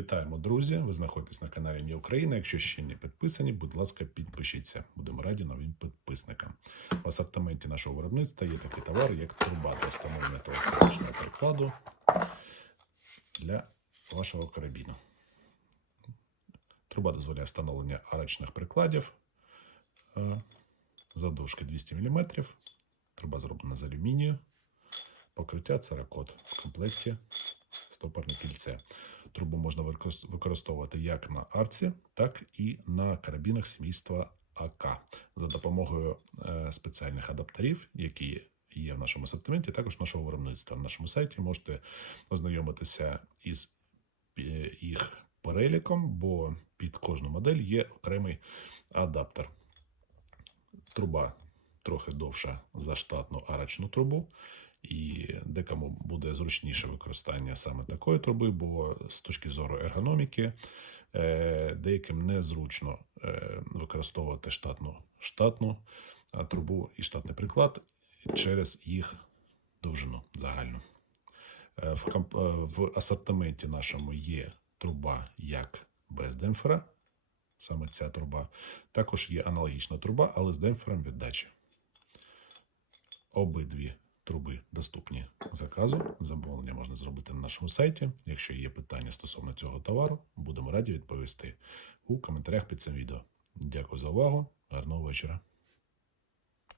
Вітаємо, друзі! Ви знаходитесь на каналі Мі Україна. Якщо ще не підписані, будь ласка, підпишіться. Будемо раді новим підписникам. В асортименті нашого виробництва є такий товар, як труба для встановлення телескопічного прикладу для вашого карабіну. Труба дозволяє встановлення арочних прикладів е, завдовжки 200 мм. Труба зроблена з алюмінію. Покриття церакот в комплекті стопорне кільце. Трубу можна використовувати як на арці, так і на карабінах сімейства АК за допомогою е, спеціальних адаптерів, які є в нашому асортименті, також нашого виробництва. На нашому сайті можете ознайомитися із е, їх переліком, бо під кожну модель є окремий адаптер. Труба трохи довша за штатну арочну трубу. І декому буде зручніше використання саме такої труби, бо з точки зору ергономіки е, деяким незручно е, використовувати штатну, штатну трубу і штатний приклад через їх довжину загальну. Е, В, асортименті нашому є труба як без демпфера, саме ця труба. Також є аналогічна труба, але з демпфером віддачі. Обидві труби доступні заказу. Замовлення можна зробити на нашому сайті. Якщо є питання стосовно цього товару, будемо раді відповісти у коментарях під цим відео. Дякую за увагу. Гарного вечора.